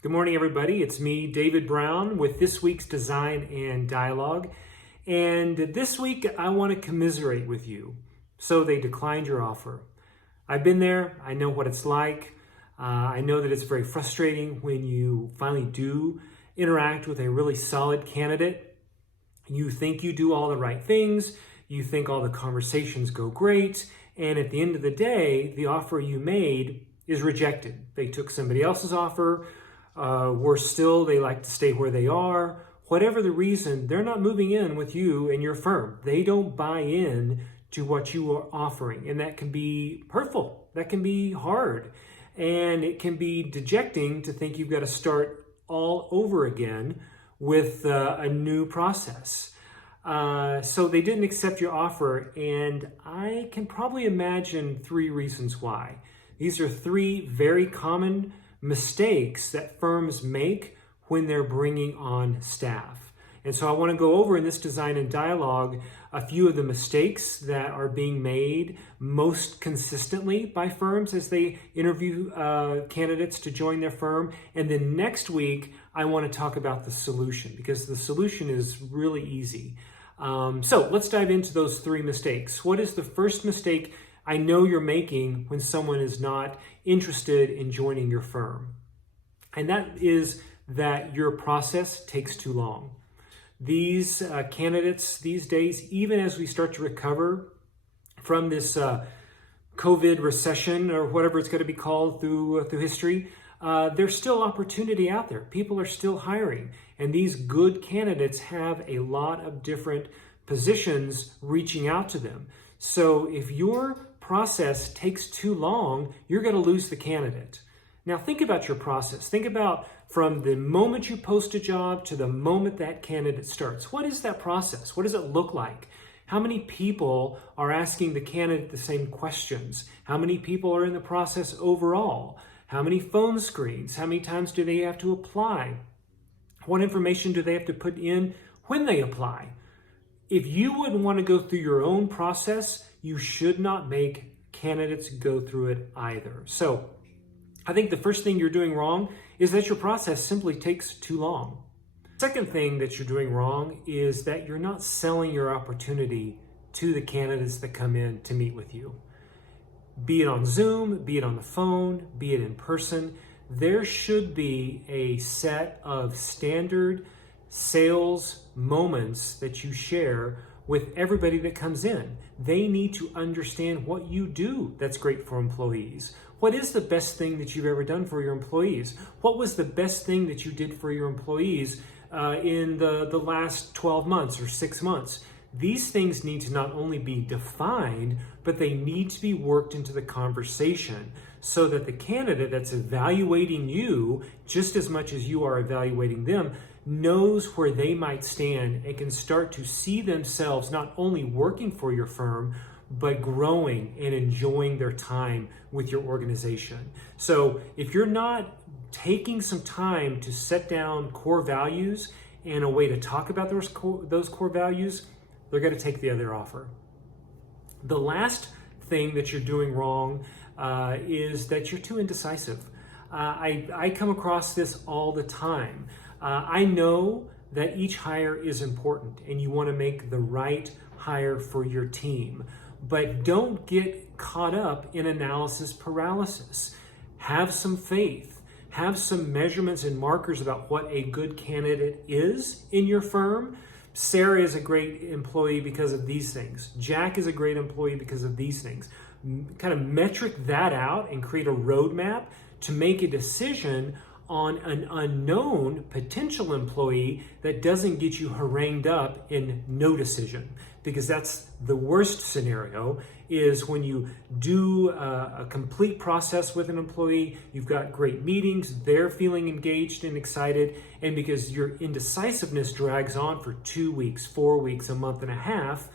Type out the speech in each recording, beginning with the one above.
Good morning, everybody. It's me, David Brown, with this week's Design and Dialogue. And this week, I want to commiserate with you. So they declined your offer. I've been there. I know what it's like. I know that it's very frustrating when you finally do interact with a really solid candidate. You think you do all the right things. You think all the conversations go great. And at the end of the day, the offer you made is rejected. They took somebody else's offer. They like to stay where they are. Whatever the reason, they're not moving in with you and your firm. They don't buy in to what you are offering. And that can be hurtful. That can be hard. And it can be dejecting to think you've got to start all over again with a new process. So they didn't accept your offer. And I can probably imagine 3 reasons why. These are 3 very common mistakes that firms make when they're bringing on staff. And so I want to go over in this Design and Dialogue a few of the mistakes that are being made most consistently by firms as they interview candidates to join their firm. And then next week, I want to talk about the solution, because the solution is really easy. So let's dive into those 3 mistakes. What is the first mistake I know you're making when someone is not interested in joining your firm? And that is that your process takes too long. These candidates these days, even as we start to recover from this COVID recession or whatever it's going to be called through history, there's still opportunity out there. People are still hiring. And these good candidates have a lot of different positions reaching out to them. So if your process takes too long, you're going to lose the candidate. Now think about your process. Think about from the moment you post a job to the moment that candidate starts. What is that process? What does it look like? How many people are asking the candidate the same questions? How many people are in the process overall? How many phone screens? How many times do they have to apply? What information do they have to put in when they apply? If you wouldn't want to go through your own process, you should not make candidates go through it either. So I think the first thing you're doing wrong is that your process simply takes too long. Second thing that you're doing wrong is that you're not selling your opportunity to the candidates that come in to meet with you. Be it on Zoom, be it on the phone, be it in person, there should be a set of standard sales moments that you share with everybody that comes in. They need to understand what you do that's great for employees. What is the best thing that you've ever done for your employees? What was the best thing that you did for your employees in the last 12 months or 6 months? These things need to not only be defined, but they need to be worked into the conversation so that the candidate that's evaluating you just as much as you are evaluating them knows where they might stand and can start to see themselves not only working for your firm, but growing and enjoying their time with your organization. So if you're not taking some time to set down core values and a way to talk about those core values, they're going to take the other offer. The last thing that you're doing wrong is that you're too indecisive. I come across this all the time. I know that each hire is important and you want to make the right hire for your team, but don't get caught up in analysis paralysis. Have some faith. Have some measurements and markers about what a good candidate is in your firm. Sarah is a great employee because of these things. Jack is a great employee because of these things. Kind of metric that out and create a roadmap to make a decision on an unknown potential employee that doesn't get you harangued up in no decision. Because that's the worst scenario, is when you do a complete process with an employee, you've got great meetings, they're feeling engaged and excited, and because your indecisiveness drags on for 2 weeks, 4 weeks, a month and a half,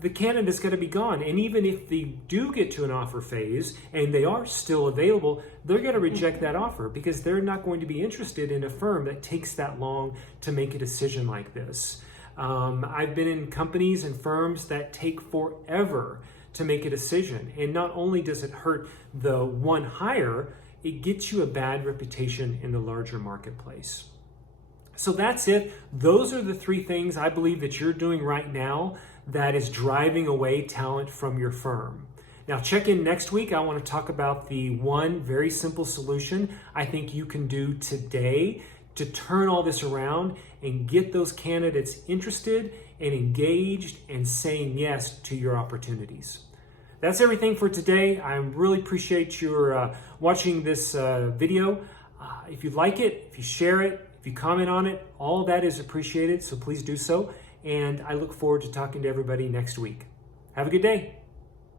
the candidate's got to be gone. And even if they do get to an offer phase and they are still available, they're going to reject that offer because they're not going to be interested in a firm that takes that long to make a decision like this. I've been in companies and firms that take forever to make a decision. And not only does it hurt the one hire, it gets you a bad reputation in the larger marketplace. So that's it. Those are the 3 things I believe that you're doing right now that is driving away talent from your firm. Now check in next week. I want to talk about the one very simple solution I think you can do today to turn all this around and get those candidates interested and engaged and saying yes to your opportunities. That's everything for today. I really appreciate your watching this video. If you like it, if you share it, if you comment on it, all of that is appreciated, so please do so. And I look forward to talking to everybody next week. Have a good day.